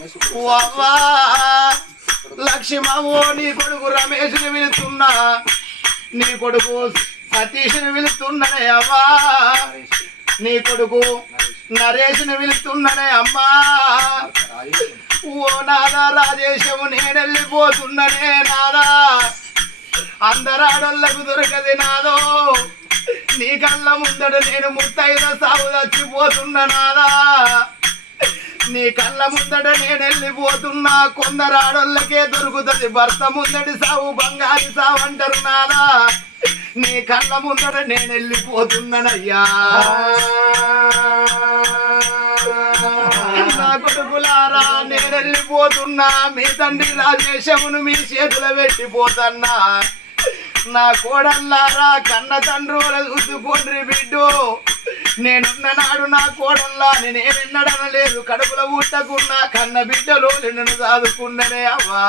ఓ అవ్వా నీ కొడుకు రమేష్ని వెళుతున్నా నీ కొడుకు సతీష్ని పిలుస్తున్ననే అవ్వా నీ కొడుకు నరేష్ని పిలుస్తున్ననే అమ్మా. ఓ నాదా రాజేశము నేను వెళ్ళిపోతున్ననే నాదా అందరాడోళ్ళకు దొరకది నాదో. నీ కళ్ళ ముందట నేను ముత్తైన సాగు చచ్చిపోతున్నా నాదా నీ కళ్ళ ముందట నేను వెళ్ళిపోతున్నా కొందరాడోళ్ళకే దొరుకుతుంది. భర్త ముందటి సావు బంగారి సావు అంటారు నాదా నీ కళ్ళ ముందట నేను వెళ్ళిపోతున్నానయ్యా నా కొడుకులారా నేను వెళ్ళిపోతున్నా మీ తండ్రి రాజేశమును మీ చేతులు పెట్టిపోతన్నా. నా కోడల్లారా కన్న తండ్రుల చూసుకోండి బిడ్డు. నేనున్న నాడు నా కోడల్లా నేనేనెన్నడన లేదు. కడుపుల ఊటకున్నా కన్న బిడ్డలో నిన్ను సాదుకున్ననే అవ్వా.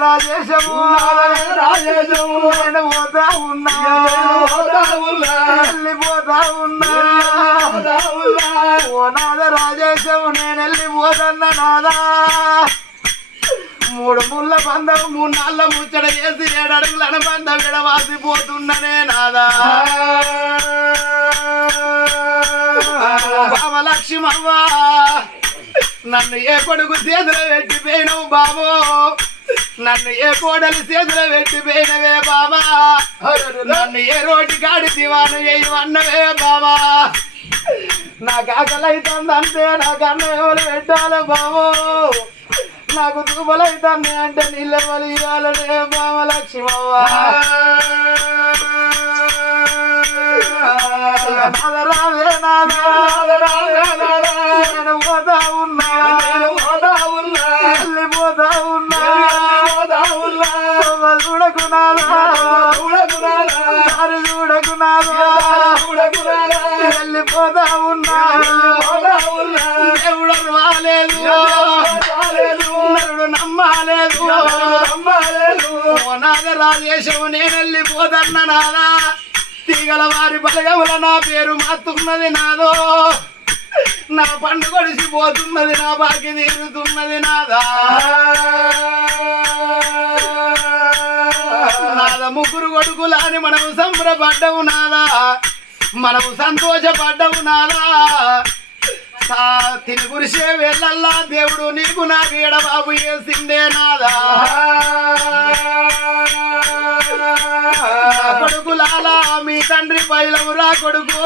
రాజేశము. నేను పోతా ఉన్నా. వెళ్ళిపోతా ఉన్నా. వెళ్ళిపోతన్నా నాదా మూడు ముళ్ళ పందం మూడు నాళ్ళ ముచ్చట చేసి ఏడు అడుగుల బంధం విడవాసిపోతున్ననే నాదా. బామలక్ష్మవ్వ నన్ను ఏ కొడుకు చేతులు పెట్టిపోయినవు బాబో? నన్ను ఏ కోడలు చేతులు పెట్టిపోయినవే బాబా? నన్ను ఏ రోడ్డు కాడి దివాను వేయమన్నవే బాబా? నాకు ఆకలైతుందంటే నాకు అన్నయ్యలు పెట్టాలి బాబు నాకు దూబలైతుంది అంటే నీళ్ళ బలి ఇవ్వాలనే బామ లక్ష్మవ్వ. నాదరావే నాదా. నేను పోతా ఉన్నా. పోదా ఉన్నా దేవుడు రాలేదు నరుడు నమ్మాలేదు ఓ నాద రాజేశము నేను వెళ్ళిపోతన్న నాదా తీగల వారి బలగముల నా పేరు మాత్తున్నది నాదో నా పండు కొడిసిపోతున్నది నా బాకి తీరుతున్నది నాదా నాద ముగ్గురు కొడుకులని మనం సంబరపడ్డవు నాదా? మనము సంతోషపడ్డవు నాదా తిని గురిసే వెళ్ళల్లా దేవుడు నీకు నాకు ఎడబాబు వేసిందే నాదా. కొడుకులాలా మీ తండ్రి బయలవురా కొడుకు.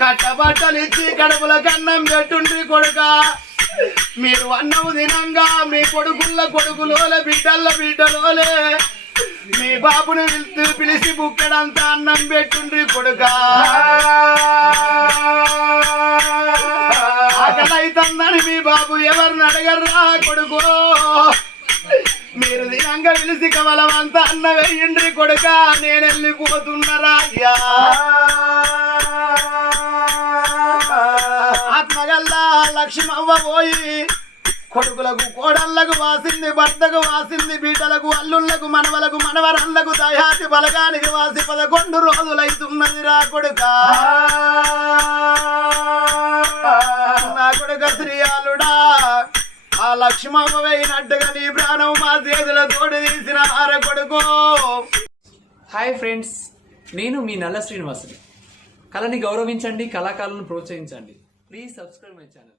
కట్టబట్టలిచ్చి కడుపుల కన్నం పెట్టుండ్రి కొడుక. మీరు అన్నము దినంగా మీ కొడుకుల కొడుకులోల బిడ్డల బిడ్డలోలే. మీ బాబుని పిలిచి పిలిచి బుక్కెడంతా అన్నం పెట్టుండ్రి కొడుక. ఆకలైతుందని మీ బాబు ఎవరిని అడగర్రా కొడుకు? మీరు దినంగా పిలిచి కమలమంతా అన్న వెయ్యండ్రి కొడుక నేను వెళ్ళిపోతున్నరా అయ్యా. ఆత్మగల్లా లక్ష్మవ్వ పోయి కొడుకులకు కోడళ్ళకు వాసింది భర్తకు వాసింది బీటలకు అల్లుళ్ళకు మనవలకు మనవరళ్ళకు దయాతి బలగానికి వాసి పదకొండు రోజులైతున్నది రా కొడుక. నా కొడుక శ్రీయాలుడా ఆ లక్ష్మమ్మ వేయినట్టుగా నీ ప్రాణం మా చేతుల తోడు తీసిన ఆర కొడుకు. హాయ్ ఫ్రెండ్స్ నేను మీ నల్ల శ్రీనివాసుని. కళని గౌరవించండి కళాకారులను ప్రోత్సహించండి. Please subscribe my channel.